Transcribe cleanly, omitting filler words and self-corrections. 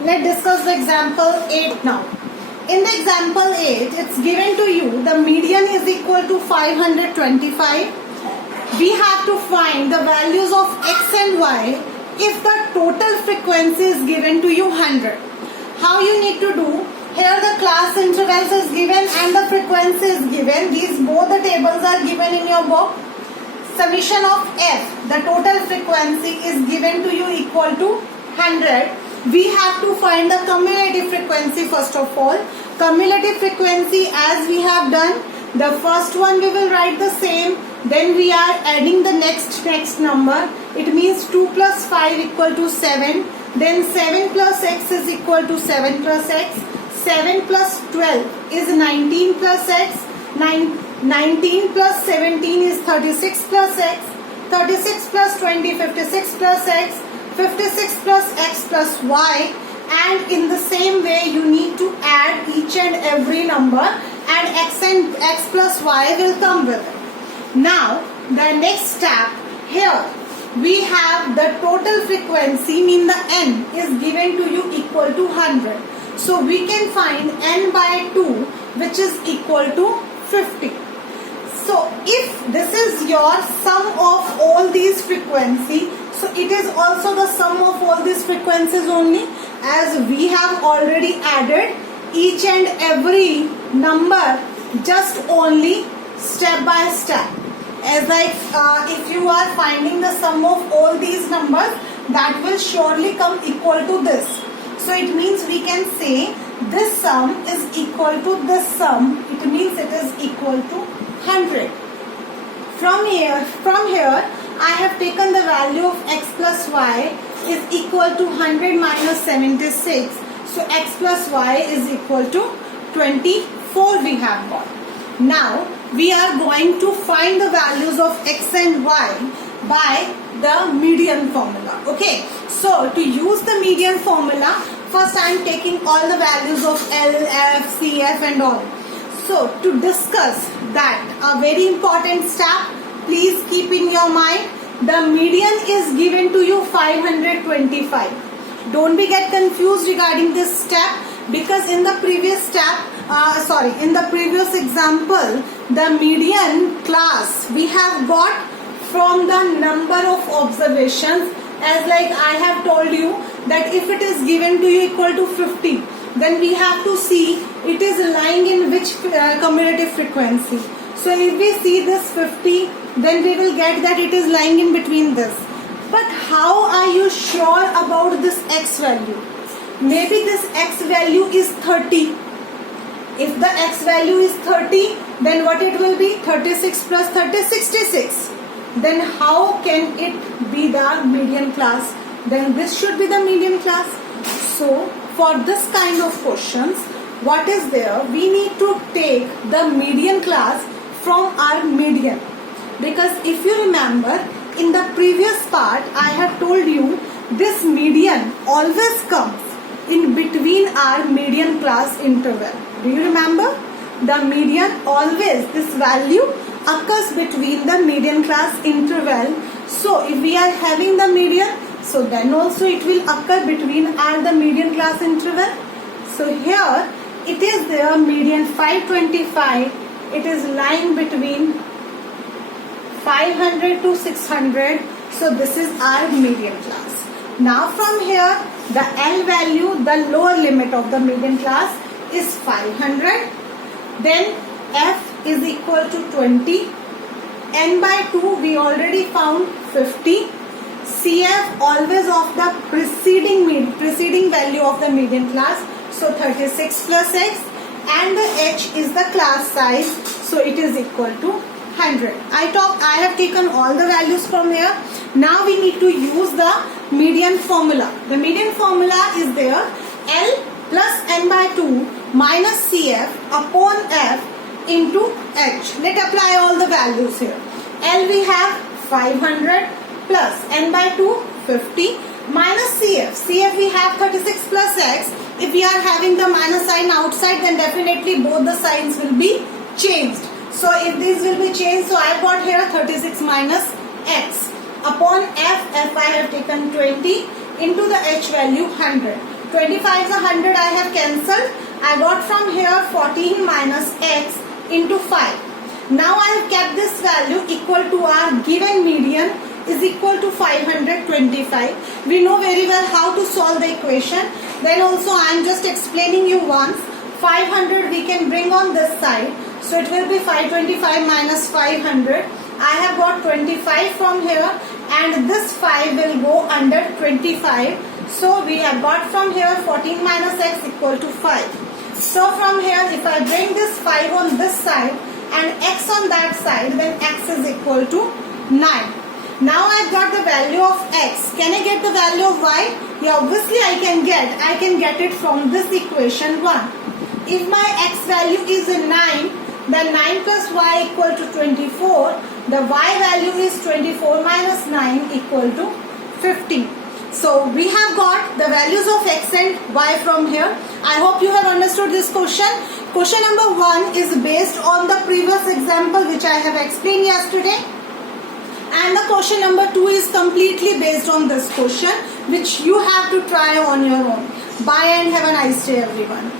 Let's discuss the example 8 now. In the example 8, it's given to you the median is equal to 525. We have to find the values of x and y if the total frequency is given to you 100. How you need to do? Here the class intervals is given and the frequency is given. These both the tables are given in your book. Summation of f, the total frequency is given to you equal to 100. We have to find the cumulative frequency first of all. Cumulative frequency, as we have done, the first one we will write the same, then we are adding the next number. It means 2 plus 5 equal to 7, then 7 plus x is equal to 7 plus x, 7 plus 12 is 19 plus x, 19 plus 17 is 36 plus x, 36 plus 20 56 plus x, 56 plus x plus y, and in the same way you need to add each and every number and x plus y will come with it. Now the next step, here we have the total frequency, mean the n is given to you equal to 100. So we can find n by 2 which is equal to 50. So if this is your sum of all these frequency, so it is also the sum of all these frequencies only, as we have already added each and every number just only step by step. As like if you are finding the sum of all these numbers, that will surely come equal to this. So it means we can say this sum is equal to this sum. It means it is equal to 100. From here I have taken the value of x plus y is equal to 100 minus 76. So x plus y is equal to 24 we have got. Now we are going to find the values of x and y by the median formula. Okay, so to use the median formula, first I am taking all the values of L, F, C, F and all. So to discuss that, a very important step, please keep in your mind, the median is given to you 525. Don't be get confused regarding this step, because in the previous step, in the previous example, the median class we have got from the number of observations, as like I have told you that if it is given to you equal to 50, then we have to see it is lying in which cumulative frequency. So if we see this 50, then we will get that it is lying in between this. But how are you sure about this x value? Maybe this x value is 30. If the x value is 30, then what it will be? 36 plus 30, 66. Then how can it be the median class? Then this should be the median class. So for this kind of questions, what is there? We need to take the median class from our median. Because if you remember, in the previous part, I have told you this median always comes in between our median class interval. Do you remember? The median always, this value occurs between the median class interval. So if we are having the median, so then also it will occur between the median class interval. So here it is there median 525. It is lying between 500 to 600. So this is our median class. Now from here, the L value, the lower limit of the median class is 500. Then F is equal to 20. N by 2 we already found 50. CF always of the preceding value of the median class. So 36 plus x. And the H is the class size. So it is equal to 100. I have taken all the values from here. Now we need to use the median formula. The median formula is there. L plus n by 2 minus CF upon F into H. Let's apply all the values here. L we have 500 plus n by 2 50 minus CF. CF we have 36 plus x. If we are having the minus sign outside, then definitely both the signs will be changed. So if these will be changed, so I have got here 36 minus x upon F I have taken 20 into the H value 100. 25 is 100, I have cancelled. I got from here 14 minus x into 5. Now I have kept this value equal to our given median is equal to 525. We know very well how to solve the equation. Then also I am just explaining you once. 500 we can bring on this side. So it will be 525 minus 500. I have got 25 from here and this 5 will go under 25. So we have got from here 14 minus x equal to 5. So from here if I bring this 5 on this side and x on that side, then x is equal to 9. Now I've got the value of x. Can I get the value of y? Yeah, obviously I can get it from this equation 1. If my x value is 9, then 9 plus y equal to 24. The y value is 24 minus 9 equal to 15. So we have got the values of x and y from here. I hope you have understood this question. Question number 1 is based on the previous example which I have explained yesterday. And the question number 2 is completely based on this question which you have to try on your own. Bye and have a nice day everyone.